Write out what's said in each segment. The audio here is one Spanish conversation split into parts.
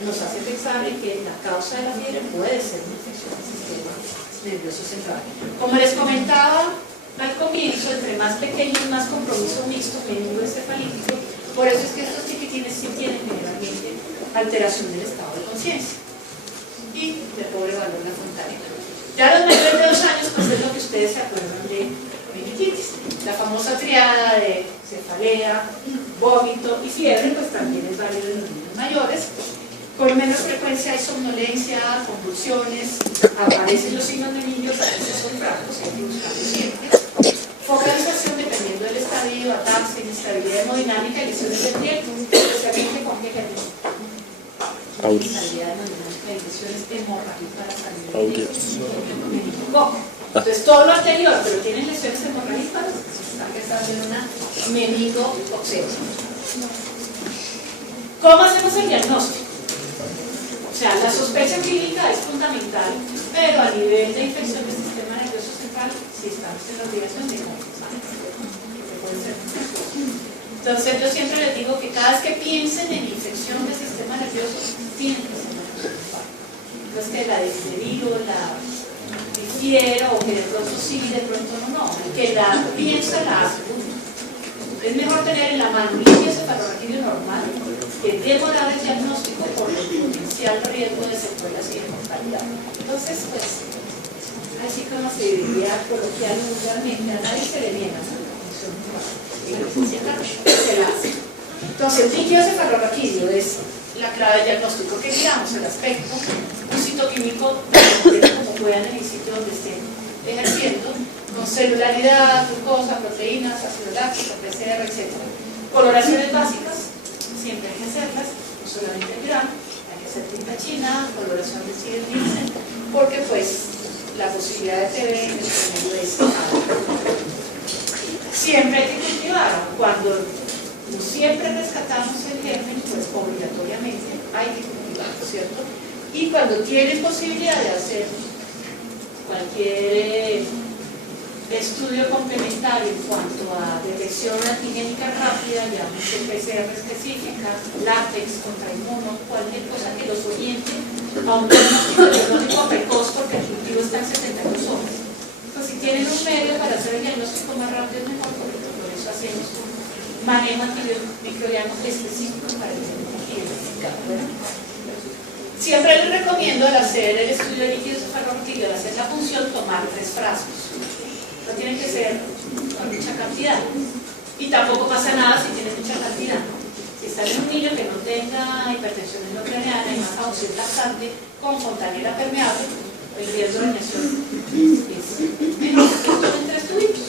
nos hace pensar en que la causa de la fiebre puede ser una infección del sistema nervioso central. Como les comentaba al comienzo, entre más pequeños, más compromiso mixto, menudo encefalítico. Por eso es que estos chiquitines sí tienen generalmente alteración del estado de conciencia y de pobre valor la fontanela. Ya los mayores de 2 años, pues es lo que ustedes se acuerdan de meningitis, la famosa triada de cefalea, vómito y fiebre, pues también es válido en los niños mayores. Con menos frecuencia hay somnolencia, convulsiones, aparecen los signos de niños, a veces son francos, hay que buscarlos siempre. Focalización dependiendo del estadio, ataxia, inestabilidad hemodinámica y lesiones del piel, especialmente con GGT. Inestabilidad hemodinámica y lesiones hemorrágicas meningococo. Entonces todo lo anterior, pero tienen lesiones hemorrágicas, están pensando en una meningococcemia. ¿Cómo hacemos el diagnóstico? O sea, la sospecha clínica es fundamental, pero a nivel de infección del sistema nervioso central, si estamos en la obligación de confirmar. Entonces yo siempre les digo que cada vez que piensen en infección del sistema nervioso, tienen que ser confirmar. No es que la desdevilo, la difiero, o que de pronto sí, de pronto no. El que la piensa, la hace. Es mejor tener en la mano un limpio cefalorraquídeo normal que demorar el diagnóstico por el potencial riesgo de secuelas y de mortalidad. Entonces, pues, así como se diría coloquial vulgarmente, a nadie se le niega, ¿no? Se la hace. Entonces, el líquido cefalorraquídeo es la clave del diagnóstico. ¿Qué digamos? El aspecto, un citoquímico como puedan en el sitio donde estén ejerciendo, con celularidad, glucosa, proteínas, ácido láctico, PCR, etc. Coloraciones básicas, siempre hay que hacerlas, no solamente el grano, hay que hacer tinta china, coloración de Nielsen, porque pues la posibilidad de TB en el promedio es alta. Siempre hay que cultivar, cuando no siempre rescatamos el germen, pues obligatoriamente hay que cultivarlo, ¿cierto? Y cuando tienen posibilidad de hacer cualquier estudio complementario en cuanto a detección antigénica rápida, llámese PCR específica, látex contra inmuno, cualquier cosa que los oriente a un diagnóstico precoz, porque el cultivo está en 72 horas. Pues si tienen un medio para hacer el diagnóstico más rápido es mejor, porque por eso hacemos un manejo antimicrobiano específico para el diagnóstico identificado. Siempre les recomiendo al hacer el estudio de líquido cefalorraquídeo, al hacer la punción, tomar 3 frascos. No tienen que ser con mucha cantidad. Y tampoco pasa nada si tienes mucha cantidad. Si estás en un niño que no tenga hipertensión endocrinal y más aún si es lactante, con fontanela permeable, el riesgo de dañación es menor. Tomen 3 tubitos.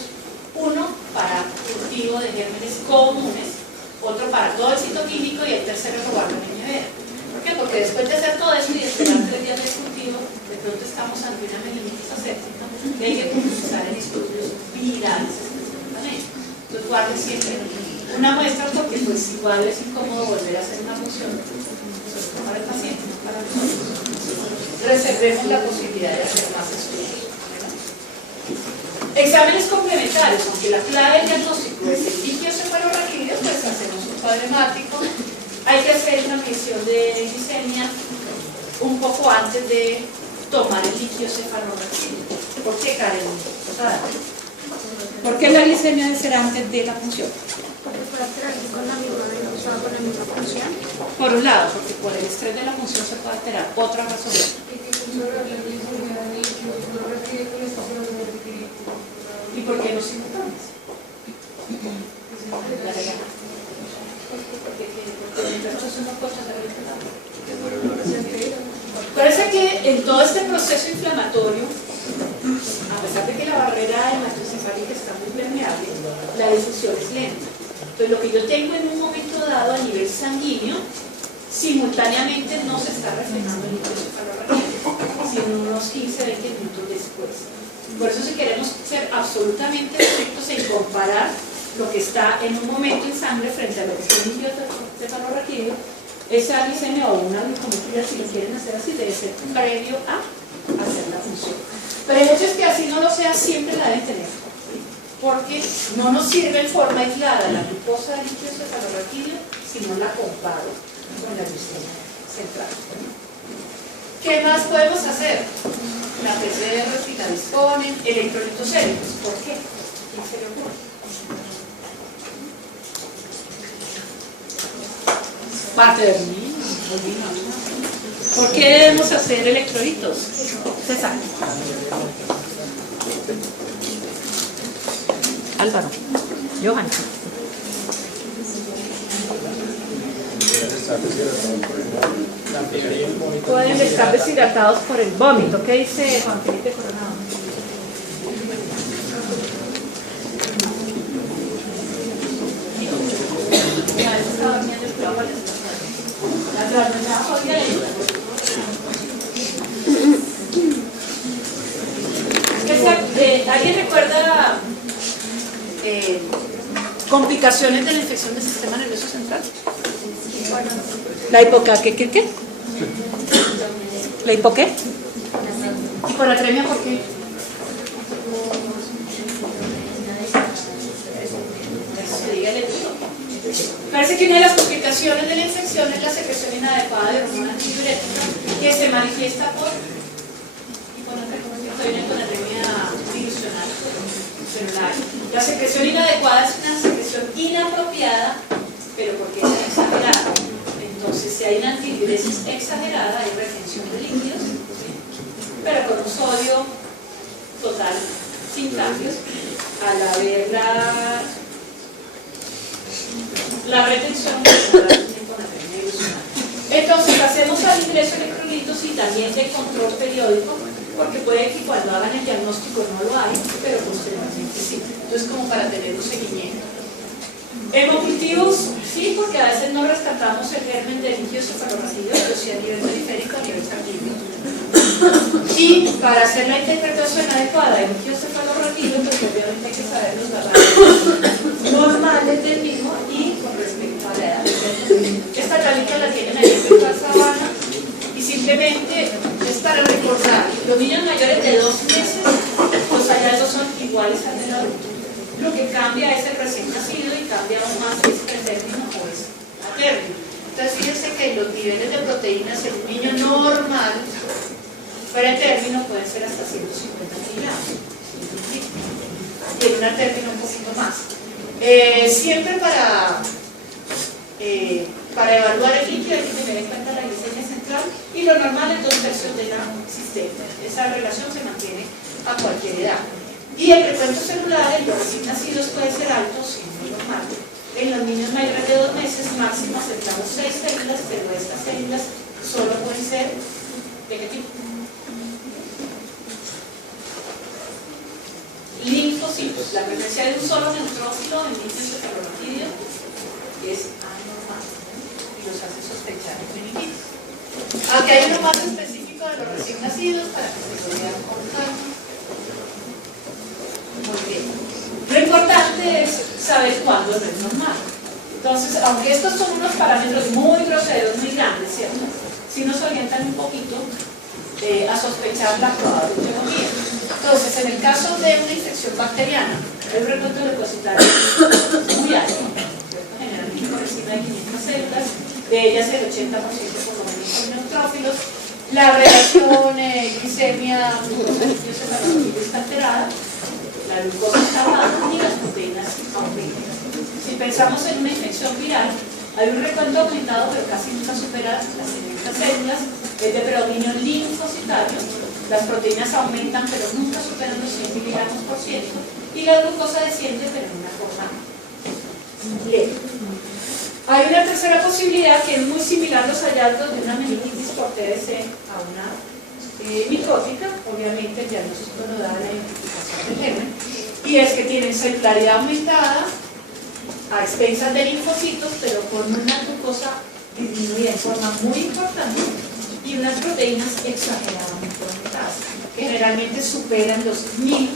Uno para cultivo de gérmenes comunes, otro para todo el citoquímico y el tercero robarlo en nevera. ¿Por qué? Porque después de hacer todo eso y de esperar 3 días de cultivo, de pronto estamos ante una meningitis aséptica y hay que profundizar en estudios virales específicamente. Entonces guarden siempre una muestra porque pues igual es incómodo volver a hacer una función, sobre todo para el paciente, no para nosotros. Reservemos la posibilidad de hacer más estudios. Exámenes complementarios, aunque la clave del diagnóstico es el líquido cefalorraquídeo, pues hacemos un cuadro hemático. Hay que hacer una medición de glicemia un poco antes de tomar el líquido cefalorraquídeo. ¿Por qué, Karen? ¿Por qué la glicemia debe ser antes de la punción? Porque puede alterarse con la misma función. Por un lado, porque por el estrés de la función se puede alterar. Otra razón. ¿Y por qué los síntomas? Parece que en todo este proceso inflamatorio, a pesar de que la barrera hematoencefálica está muy permeable, la difusión es lenta. Entonces lo que yo tengo en un momento dado a nivel sanguíneo, simultáneamente no se está reflejando el líquido cefalorraquídeo, sino unos 15-20 minutos después. Por eso si queremos ser absolutamente estrictos en comparar lo que está en un momento en sangre frente a lo que está en el líquido cefalorraquídeo, esa glicemia o una glucometría, si lo quieren hacer así, debe ser previo a hacer la función. Pero el hecho es que así no lo sea, siempre la deben tener, porque no nos sirve en forma aislada la glucosa del líquido cefalorraquídeo si no la comparo con la glicemia. central. ¿Qué más podemos hacer? La PCR si la disponen, electrolitos séricos. ¿Por qué? ¿Qué se le ocurre? Paternina. ¿Por qué debemos hacer electrolitos? César. Álvaro. Johan. Pueden estar deshidratados por el vómito. ¿Qué dice Juan Felipe Coronado? ¿Alguien recuerda complicaciones de la infección del sistema nervioso central? ¿La ¿qué? ¿La hipo qué? ¿Hiponatremia por qué? Parece que una de las complicaciones de la infección es la secreción inadecuada de hormona antidiurética que se manifiesta por hiponatremia dilucional celular. La secreción inadecuada es una secreción inapropiada, pero porque es exagerada. Entonces, si hay una antidiuresis exagerada, hay retención de líquidos, ¿sí? Pero con un sodio total, sin cambios, al haber la retención entonces hacemos al ingreso de electrolitos y también de control periódico, porque puede que cuando hagan el diagnóstico no lo hay, pero posteriormente sí. Entonces, como para tener un seguimiento. Hemocultivos, sí, porque a veces no rescatamos el germen del líquido cefalorraquídeo, pero sí a nivel periférico, a nivel sanguíneo. Y para hacer la interpretación adecuada del líquido cefalorraquídeo, pues obviamente hay que saber los valores normales del mismo y con respecto a la edad. Esta tablita la tienen ahí en la sabana y simplemente es para recordar, los niños mayores de 2 meses, los hallazgos son iguales al del adulto. Lo que cambia es el recién nacido y cambia aún más es pretérmino o es materno. Entonces fíjense que los niveles de proteínas en un niño normal pretérmino pueden ser hasta 150 miligramos y en una término un poquito más. Siempre para evaluar el líquido hay que tener en cuenta la glicemia central y lo normal es 2/3 de la existente. Esa relación se mantiene a cualquier edad. Y el recuento celular en los recién nacidos puede ser alto, siendo normal. En los niños mayores de 2 meses máximo aceptamos 6 células, pero estas células solo pueden ser ¿de qué tipo? Linfocitos. La presencia de un solo neutrófilo en líquido cefalorraquídeo es anormal y los hace sospechar de meningitis. Aunque hay uno más específico de los recién nacidos para que se lo vean con calma. Muy bien. Lo importante es saber cuándo no es normal. Entonces, aunque estos son unos parámetros muy groseros, muy grandes, ¿cierto? Sí nos orientan un poquito a sospechar la probable etiología. Entonces, en el caso de una infección bacteriana, el recuento leucocitario muy alto, generalmente por encima de 500 células, de ellas el 80% por lo menos son neutrófilos. La relación glicemia-glucosa está alterada, la glucosa está baja y las proteínas aumentan. Si pensamos en una infección viral, hay un recuento aumentado, pero casi nunca supera las 500 células, es de predominio linfocitario, las proteínas aumentan, pero nunca superan los 100 miligramos por ciento, y la glucosa desciende, pero en una forma leve. Hay una tercera posibilidad que es muy similar a los hallazgos de una meningitis por TBC a una micótica. Obviamente el diagnóstico no da la identificación del germen, y es que tienen celularidad aumentada a expensas de linfocitos, pero con una glucosa disminuida en forma muy importante y unas proteínas exageradamente aumentadas, que generalmente superan los 1000,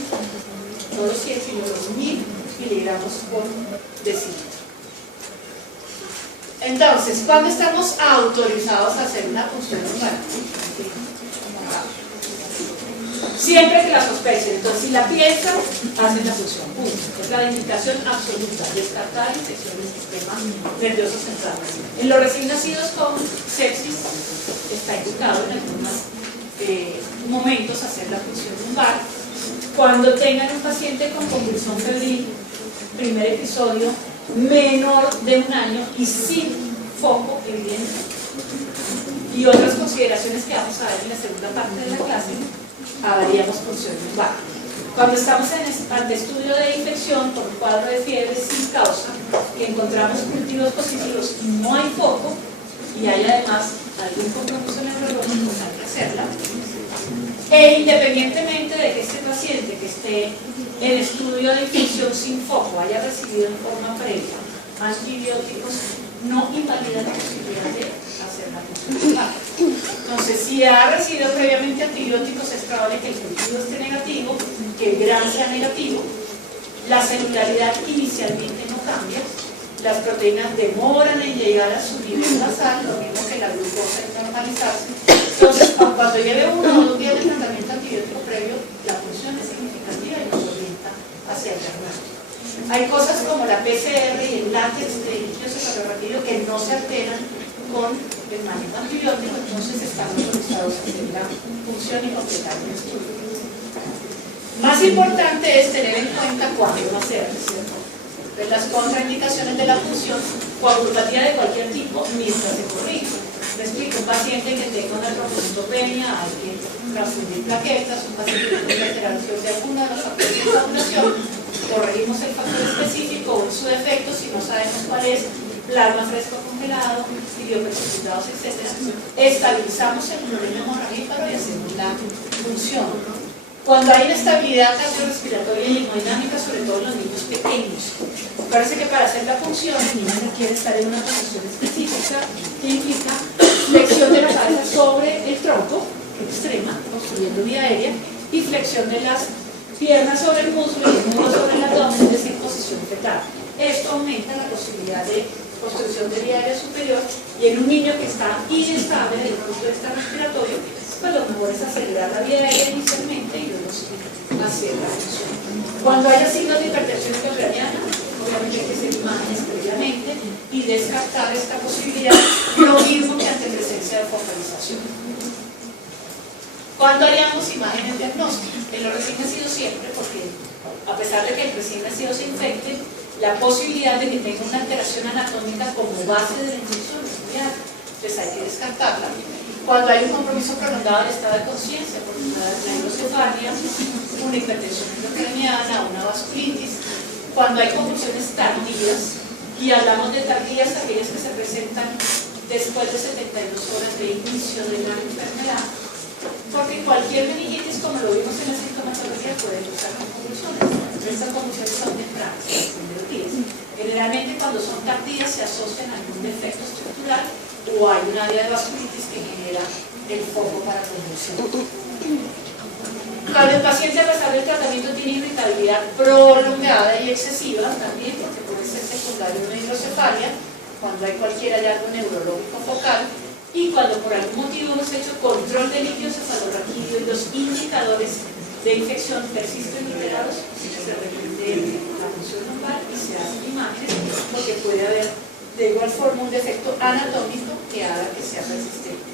no los 100, sino los 1000 miligramos por decilitro. Entonces, ¿cuándo estamos autorizados a hacer una punción lumbar? Siempre que la sospechen. Entonces, si la piensan, hacen la punción. es la indicación absoluta, descartar infección del sistema nervioso central. En los recién nacidos con sepsis está indicado en algunos momentos hacer la punción lumbar. Cuando tengan un paciente con convulsión febril, primer episodio, menor de 1 año y sin foco evidente, y otras consideraciones que vamos a ver en la segunda parte de la clase, haríamos punción lumbar. Cuando estamos ante estudio de infección por un cuadro de fiebre sin causa, que encontramos cultivos positivos y no hay foco, y hay además algún compromiso neurológico, hay que hacerla. E independientemente de que este paciente que esté en estudio de infección sin foco haya recibido en forma previa antibióticos, no invalida la posibilidad de hacer la punción lumbar. Entonces, si ha recibido previamente antibióticos, es probable que el cultivo esté negativo, que el gran sea negativo, la celularidad inicialmente no cambia, las proteínas demoran en llegar a su nivel basal, lo mismo que la glucosa en normalizarse. Entonces, cuando lleve 1 o 2 días de tratamiento antibiótico previo, la función es significativa y nos orienta hacia el diagnóstico. Hay cosas como la PCR y el látex de líquido cefalorraquídeo que no se alteran con el manejo antibiótico, entonces estamos autorizados a hacer la función y completar el estudio. Más importante es tener en cuenta cuándo va a ser, ¿cierto? Pues las contraindicaciones de la función, coagulopatía de cualquier tipo, mientras se corrige. Me explico, un paciente que tenga una trombocitopenia, hay que transfundir plaquetas, un paciente que tenga alteración de alguno de los factores de coagulación, corregimos el factor específico o en su defecto, si no sabemos cuál es, plasma fresco congelado, idioprecipitados, etc. Estabilizamos el problema hemorragíparo y hacemos la función. Cuando hay inestabilidad cardiorrespiratoria y hemodinámica, sobre todo en los niños pequeños, parece que para hacer la función el niño requiere estar en una posición específica que implica flexión de la cabeza sobre el tronco, extrema, construyendo vía aérea, y flexión de las piernas sobre el muslo y el muslo sobre el abdomen, es decir, posición fetal. Esto aumenta la posibilidad de construcción de vía aérea superior, y en un niño que está inestable desde el punto de vista respiratorio, pues lo mejor es acelerar la vía aérea inicialmente y luego hacer la función. Cuando haya signos de hipertensión intracraniana, obviamente hay que hacer imágenes previamente y descartar esta posibilidad, lo mismo que ante presencia de focalización. ¿Cuándo haríamos imágenes diagnósticas? En los recién nacidos siempre, porque a pesar de que el recién nacido se infecte, la posibilidad de que tenga una alteración anatómica como base de la infección es muy alta, entonces hay que descartarla. Cuando hay un compromiso prolongado del estado de conciencia, por una hidrocefalia, una hipertensión intracraniana, una vasculitis, cuando hay convulsiones tardías, y hablamos de tardías aquellas que se presentan después de 72 horas de inicio de la enfermedad, porque cualquier meningitis, como lo vimos en la sintomatología, puede causar convulsiones. Estas convulsiones son tempranas, en los primeros días. Generalmente, cuando son tardías, se asocian a algún defecto estructural o hay un área de vasculitis que genera el foco para convulsión. Cuando el paciente a pesar del tratamiento tiene irritabilidad prolongada y excesiva, también porque puede ser secundario de una hidrocefalia, cuando hay cualquier hallazgo neurológico focal, y cuando por algún motivo hemos hecho control de líquido cefalorraquídeo y los indicadores de infección persisten alterados, se requiere la función lumbar y se hacen imágenes, porque puede haber de igual forma un defecto anatómico que haga que sea persistente.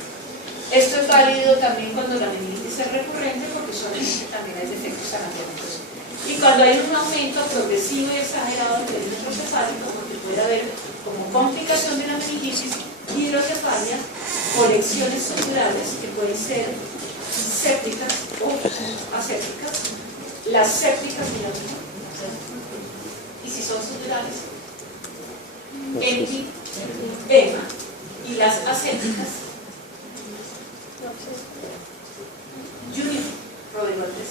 Esto es válido también cuando la meningitis es recurrente, porque solamente también hay defectos anatómicos. Y cuando hay un aumento progresivo y exagerado del perímetro cefálico, porque puede haber como complicación de la meningitis, hidrocefalia o lesiones cerebrales que pueden ser sépticas o asépticas. Las sépticas, y si son cerebrales, ema, y las asépticas, Junior, Rodríguez.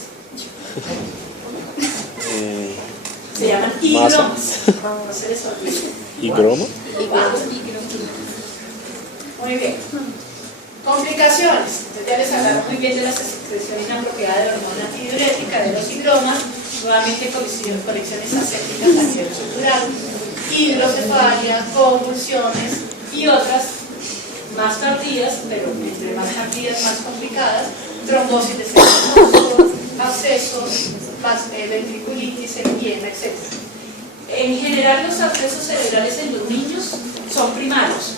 Se llaman higromas. No se les olvide. ¿Higroma? Muy bien. Complicaciones. Entonces ya les hablaron muy bien de la secreción inapropiada de la hormona antidiurética, de los higromas, nuevamente conexiones asépticas a nivel estructural, hidrocefalia, convulsiones y otras más tardías, pero entre más tardías más complicadas, trombosis de células, abscesos, ventriculitis, edema, etc. En general los abscesos cerebrales en los niños son primarios,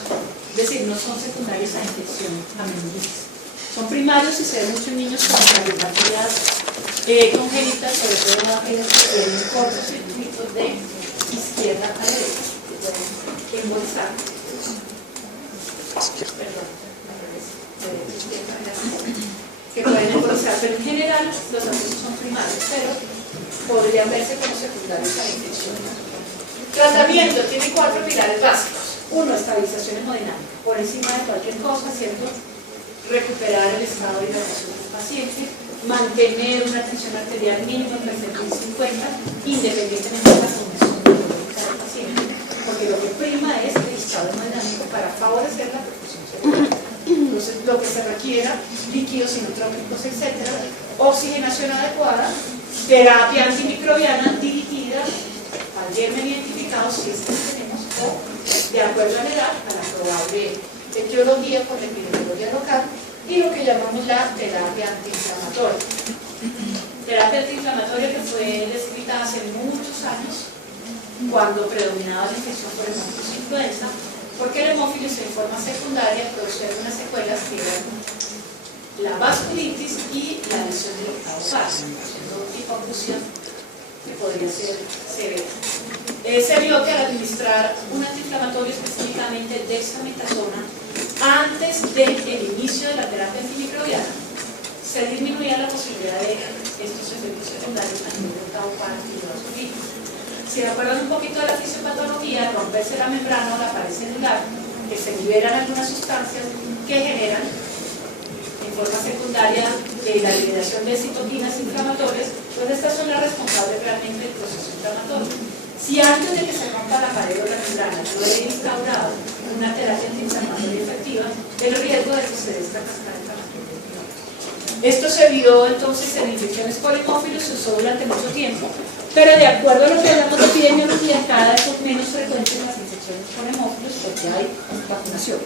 es decir, no son secundarios a infección a meningitis. Son primarios y se ven muchos niños con cardiopatías congénitas, sobre todo aquellos que tienen cortocircuitos de izquierda a derecha, que pueden embolsar. Perdón, que pueden embolsar, pero en general los abscesos son primarios, pero podrían verse como secundarios a la infección. Tratamiento tiene 4 pilares básicos. 1, estabilización hemodinámica, por encima de cualquier cosa, ¿cierto? Recuperar el estado de hidratación del paciente, mantener una tensión arterial mínima entre 70 y 50, independientemente de la condición biológica del paciente, porque lo que prima es el estado hemodinámico para favorecer la perfusión cerebral. Entonces, lo que se requiera, líquidos inotrópicos, etc., oxigenación adecuada, terapia antimicrobiana dirigida al germen identificado, si es que tenemos, o de acuerdo a la edad, a la probable etiología por la epidemiología local, y lo que llamamos la terapia antiinflamatoria. Terapia antiinflamatoria que fue descrita hace muchos años, cuando predominaba la infección por hemófilos influenza, porque el hemófilis en forma secundaria produce algunas secuelas que eran la vasculitis y la lesión del octavo paso, haciendo hipofusión que podría ser severa. Se vio que al administrar un antiinflamatorio, específicamente dexametasona, antes del inicio de la terapia antimicrobiana, se disminuía la posibilidad de estos efectos secundarios a nivel de octavo paso y de vasculitis. Si recuerdan un poquito de la fisiopatología, romperse la membrana o la pared celular, que se liberan algunas sustancias que generan en forma secundaria la liberación de citoquinas inflamatorias, pues estas son las responsables realmente del proceso inflamatorio. Si antes de que se rompa la pared o la membrana no he instaurado una terapia antiinflamatoria efectiva, el riesgo de que se dé esta cascada inflamatoria. Esto se vio entonces en infecciones por hemófilos, se usó durante mucho tiempo, pero de acuerdo a lo que hablamos de epidemiología, cada vez son menos frecuentes las infecciones por hemófilos porque hay vacunación.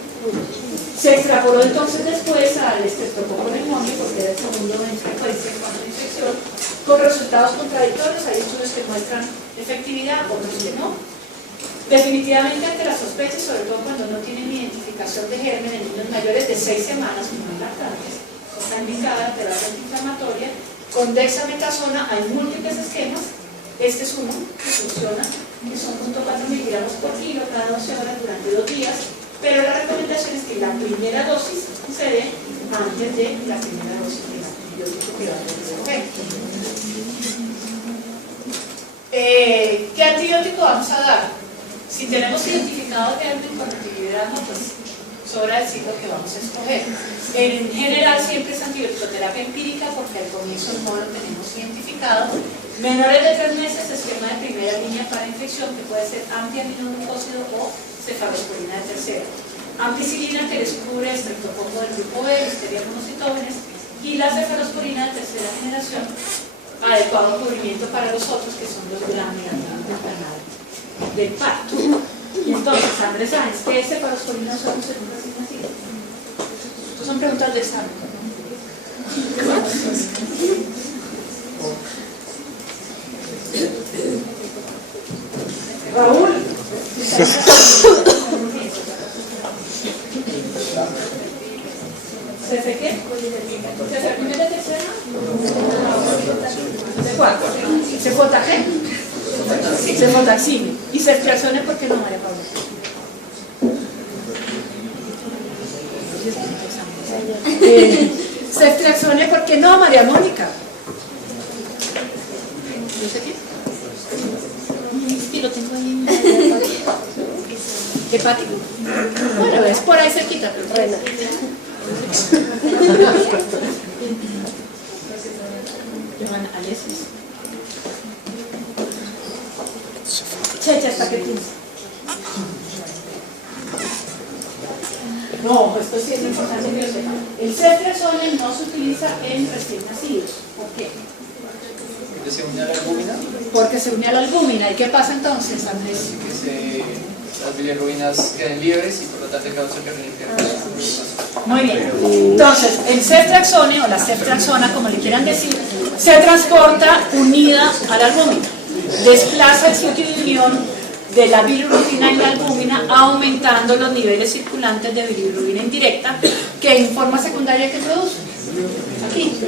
Se extrapoló entonces después al estreptococo neumonio, porque era el segundo en frecuencia en cuanto a infección, con resultados contradictorios. Hay estudios que muestran efectividad, otros que no. Definitivamente ante la sospecha, y sobre todo cuando no tienen identificación de germen en niños mayores de 6 semanas, como en lactantes, está indicada la terapia antiinflamatoria. Con dexametasona hay múltiples esquemas. Este es uno que funciona, que son 0.4 miligramos por kilo cada 12 horas durante 2 días, pero la recomendación es que la primera dosis se dé antes de la primera dosis del antibiótico que va a tener efecto. ¿Qué antibiótico vamos a dar? Si tenemos identificado germen con antiviral, pues sobra decir lo que vamos a escoger. En general siempre es antibiótico-terapia empírica porque al comienzo no lo tenemos identificado. Menores de 3 meses, esquema de primera línea para infección que puede ser antiaminoglucósido o cefalosporina de tercera. Ampicilina que descubre estreptococo del grupo B, Listeria monocytogenes, y la cefalosporina de tercera generación, adecuado cubrimiento para los otros que son los gram-negativos del canal del parto. Y entonces, Andrés Sáenz, ¿qué es cefalosporina son según asignación? Estas son preguntas de examen. Raúl. ¿CF qué? ¿CF primera de tercera? ¿De cuál? ¿CFG? Cefotaxime. ¿Y ceftriaxone por qué no, María Paula? Ceftriaxone por qué no, María Mónica? No sé qué. Sí, lo tengo ahí. ¿Hepático? Bueno, es por ahí cerquita, pero Rena. Johanna Alexis. Checha, ¿hasta qué piensa? No, esto sí es importante que lo sepan. El ceftriaxone no se utiliza en recién nacidos. ¿Por qué? Porque se une a la albúmina. Porque se une a la albúmina. ¿Y qué pasa entonces, Andrés? Que las bilirrubinas queden libres y por lo tanto causa que Muy bien. Entonces, el ceftriaxone o la ceftriaxona, como le quieran decir, se transporta unida a la albúmina. desplaza el sitio de unión de la bilirrubina y la albúmina, aumentando los niveles circulantes de bilirrubina indirecta, que en forma secundaria que produce aquí.